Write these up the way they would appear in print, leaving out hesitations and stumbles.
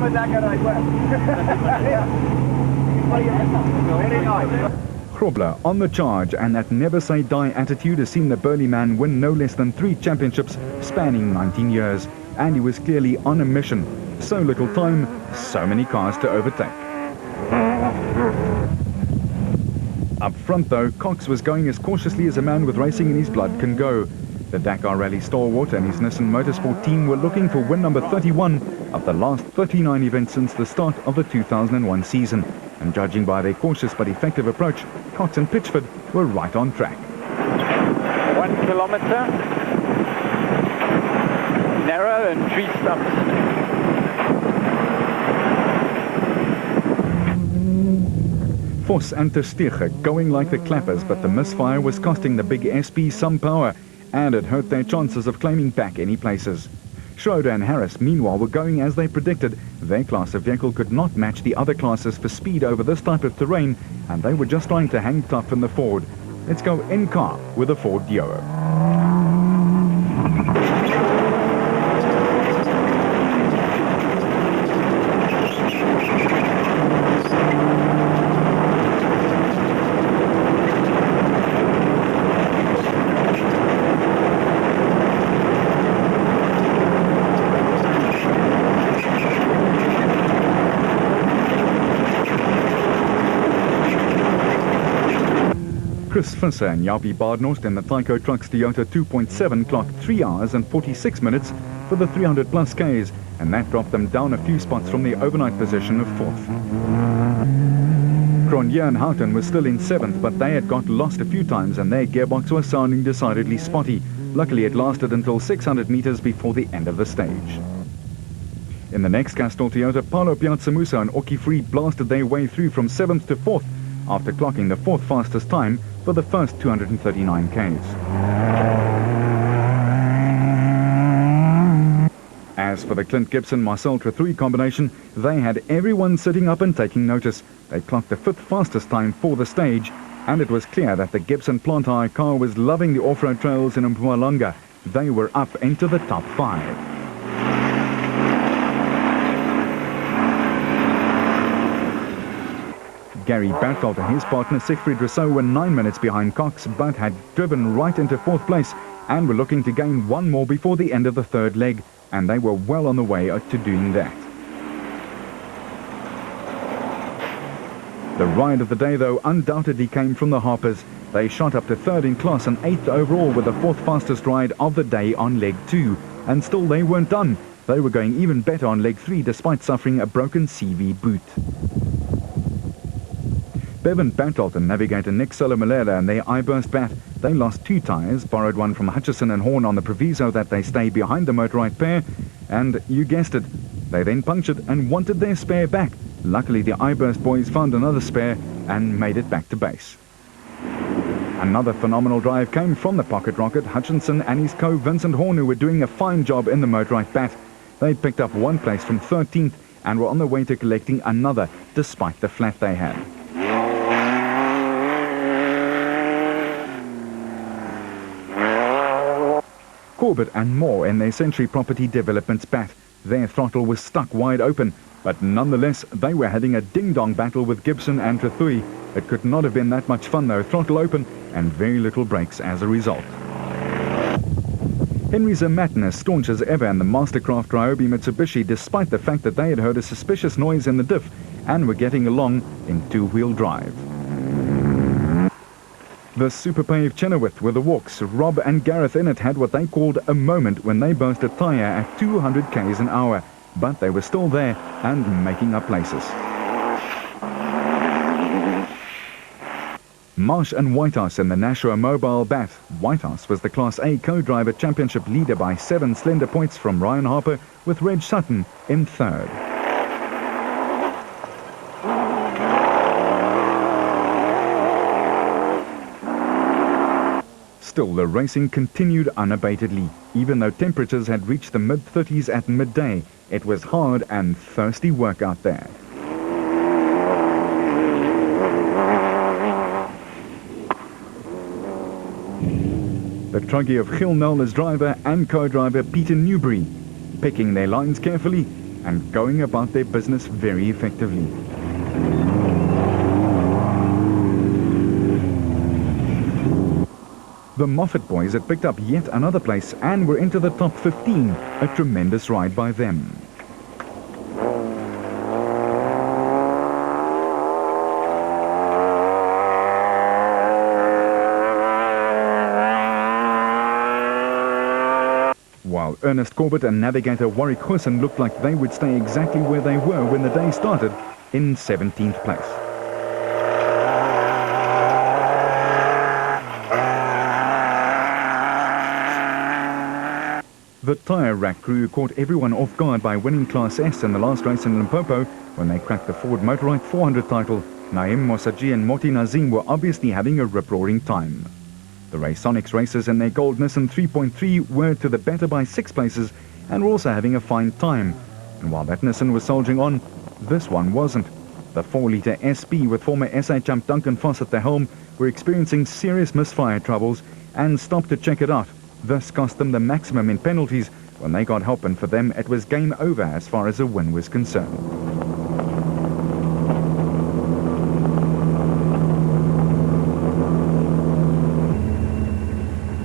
Very nice. Grobler on the charge, and that never-say-die attitude has seen the burly man win no less than 3 championships spanning 19 years. And he was clearly on a mission. So little time, so many cars to overtake. Up front though, Cox was going as cautiously as a man with racing in his blood can go. The Dakar Rally stalwart and his Nissan Motorsport team were looking for win number 31 of the last 39 events since the start of the 2001 season. And judging by their cautious but effective approach, Cox and Pitchford were right on track. 1 kilometer, narrow and 3 stumps. Vos and Ter Steege going like the clappers, but the misfire was costing the big SP some power, and it hurt their chances of claiming back any places. Schroeder and Harris, meanwhile, were going as they predicted. Their class of vehicle could not match the other classes for speed over this type of terrain, and they were just trying to hang tough in the Ford. Let's go in car with the Ford Deo. Chris Visser and Jaapie Badenhorst in the Tyco Trucks Toyota 2.7 clocked 3 hours and 46 minutes for the 300 plus Ks, and that dropped them down a few spots from the overnight position of 4th. Cronje and Houghton were still in 7th, but they had got lost a few times and their gearbox was sounding decidedly spotty. Luckily it lasted until 600 meters before the end of the stage. In the next Castrol Toyota, Paulo Piazzamusa and Oki Free blasted their way through from 7th to 4th after clocking the 4th fastest time for the first 239 Ks. As for the Clint Gibson-Marcel Trethouille combination, they had everyone sitting up and taking notice. They clocked the 5th fastest time for the stage, and it was clear that the Gibson Plant Hire car was loving the off-road trails in Mpumalanga. They were up into the top 5. Gary Berthold and his partner Siegfried Rousseau were 9 minutes behind Cox, but had driven right into 4th place and were looking to gain one more before the end of the 3rd leg, and they were well on the way to doing that. The ride of the day, though, undoubtedly came from the Harpers. They shot up to 3rd in class and 8th overall with the 4th fastest ride of the day on leg 2. And still they weren't done. They were going even better on leg 3 despite suffering a broken CV boot. Bevan Berthold and navigator Nick Solomalera and their I-Burst bat, they lost 2 tyres, borrowed one from Hutchison and Horn on the proviso that they stay behind the Motorrad pair, and you guessed it, they then punctured and wanted their spare back. Luckily the I-Burst boys found another spare and made it back to base. Another phenomenal drive came from the pocket rocket, Hutchinson and his co-Vincent Horn, who were doing a fine job in the Motorrad bat. They picked up 1 place from 13th and were on the way to collecting another, despite the flat they had. Corbett and Moore in their Century Property Developments bat. Their throttle was stuck wide open, but nonetheless they were having a ding-dong battle with Gibson and Trethouille. It could not have been that much fun though, throttle open and very little brakes as a result. Henry Zermatten as staunch as ever in the Mastercraft Ryobi Mitsubishi, despite the fact that they had heard a suspicious noise in the diff and were getting along in 2-wheel drive. The Super Pave Chenoweth with the walks, Rob and Gareth Innett had what they called a moment when they burst a tyre at 200 k's an hour, but they were still there and making up places. Marsh and Whitehouse in the Nashua Mobile Bat. Whitehouse was the Class A co-driver championship leader by 7 slender points from Ryan Harper, with Reg Sutton in 3rd. Still, the racing continued unabatedly. Even though temperatures had reached the mid-30s at midday, it was hard and thirsty work out there. The truggy of Gil Nel as driver and co-driver Peter Newbury, picking their lines carefully, and going about their business very effectively. The Moffat boys had picked up yet another place and were into the top 15, a tremendous ride by them. While Ernest Corbett and navigator Warwick Goosen looked like they would stay exactly where they were when the day started, in 17th place. The tyre rack crew caught everyone off guard by winning Class S in the last race in Limpopo when they cracked the Ford Motorrad 400 title. Naim Mosaji and Moti Nazim were obviously having a rip-roaring time. The Raysonics racers in their gold Nissan 3.3 were to the better by 6 places and were also having a fine time. And while that Nissan was soldiering on, this one wasn't. The 4-litre SP with former SA champ Duncan Foss at the helm were experiencing serious misfire troubles and stopped to check it out. This cost them the maximum in penalties. When they got help, and for them it was game over as far as a win was concerned.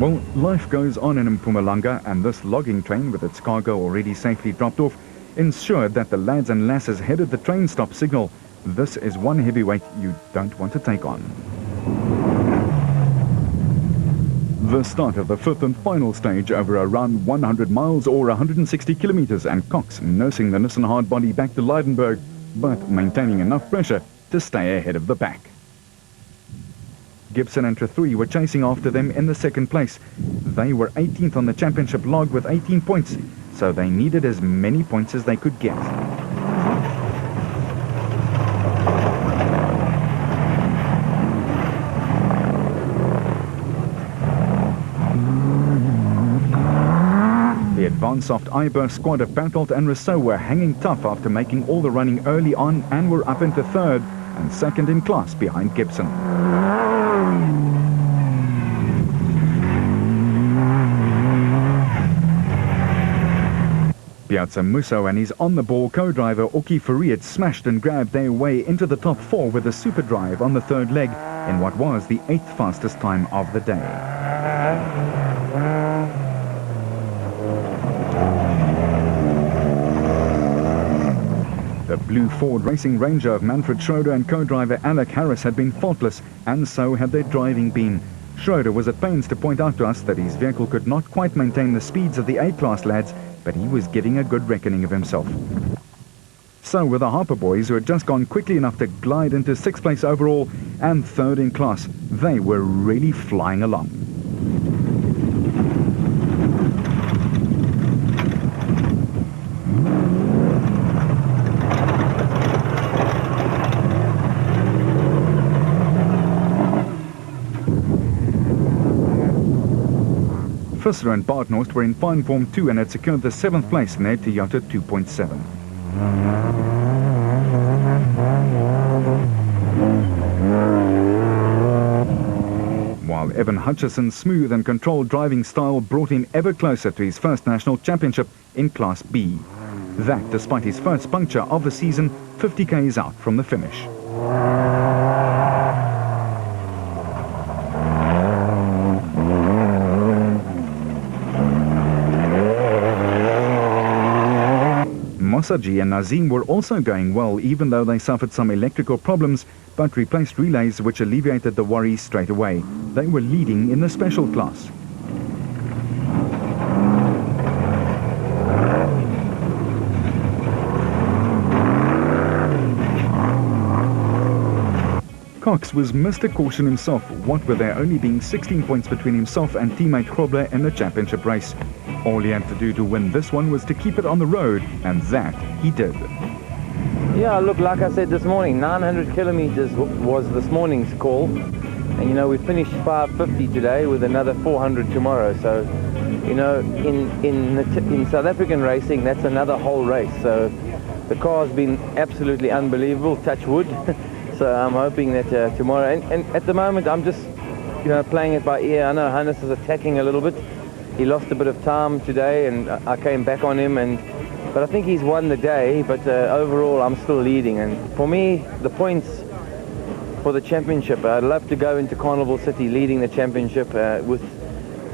Well, life goes on in Mpumalanga, and this logging train with its cargo already safely dropped off ensured that the lads and lasses headed the train stop signal. This is one heavyweight you don't want to take on. The start of the 5th and final stage over around 100 miles or 160 kilometers, and Cox nursing the Nissan hardbody back to Lydenburg, but maintaining enough pressure to stay ahead of the pack. Gibson and Trethui were chasing after them in the 2nd place. They were 18th on the championship log with 18 points, so they needed as many points as they could get. The Advansoft iBurst squad of Bertolt and Rousseau were hanging tough after making all the running early on and were up into 3rd and 2nd in class behind Gibson. Piazza Musso and his on-the-ball co-driver Oki Farid smashed and grabbed their way into the top 4 with a super drive on the 3rd leg in what was the 8th fastest time of the day. The blue Ford Racing Ranger of Manfred Schroeder and co-driver Alec Harris had been faultless, and so had their driving been. Schroeder was at pains to point out to us that his vehicle could not quite maintain the speeds of the A-class lads, but he was giving a good reckoning of himself. So were the Harper boys, who had just gone quickly enough to glide into 6th place overall and 3rd in class. They were really flying along. Visser and Bartnorst were in fine form too and had secured the 7th place in their Toyota 2.7. While Evan Hutchison's smooth and controlled driving style brought him ever closer to his first national championship in Class B. That despite his first puncture of the season 50 k's out from the finish. Mosaji and Nazim were also going well, even though they suffered some electrical problems, but replaced relays which alleviated the worries straight away. They were leading in the special class. Cox was Mr. Caution himself, what with there only being 16 points between himself and teammate Grobler in the championship race. All he had to do to win this one was to keep it on the road, and that he did. Yeah, look, like I said this morning, 900 kilometers was this morning's call. And, you know, we finished 550 today with another 400 tomorrow. So, you know, in South African racing, that's another whole race. So the car's been absolutely unbelievable, touch wood. So I'm hoping that tomorrow, and at the moment I'm just, you know, playing it by ear. I know Hannes is attacking a little bit. He lost a bit of time today, and I came back on him, and But I think he's won the day, but overall I'm still leading. And for me, the points for the championship, I'd love to go into Carnival City leading the championship with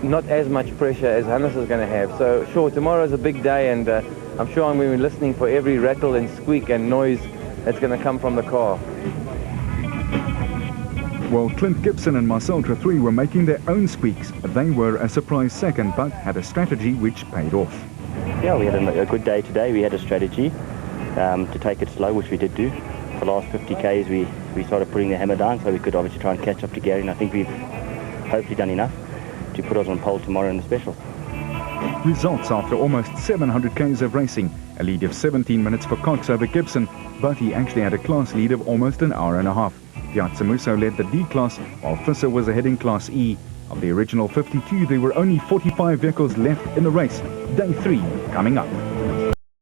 not as much pressure as Hannes is going to have. So sure, tomorrow's a big day, and I'm sure I'm going to be listening for every rattle and squeak and noise that's going to come from the car. Well, Clint Gibson and Marcel Trethry were making their own squeaks. They were a surprise second, but had a strategy which paid off. Yeah, we had a good day today. We had a strategy to take it slow, which we did do. For the last 50 Ks, we started putting the hammer down, so we could obviously try and catch up to Gary, and I think we've hopefully done enough to put us on pole tomorrow in the specials. Results after almost 700 Ks of racing. A lead of 17 minutes for Cox over Gibson, but he actually had a class lead of almost an hour and a half. Piazza Musso led the D class, while Visser was ahead in Class E. Of the original 52, there were only 45 vehicles left in the race. Day 3 coming up.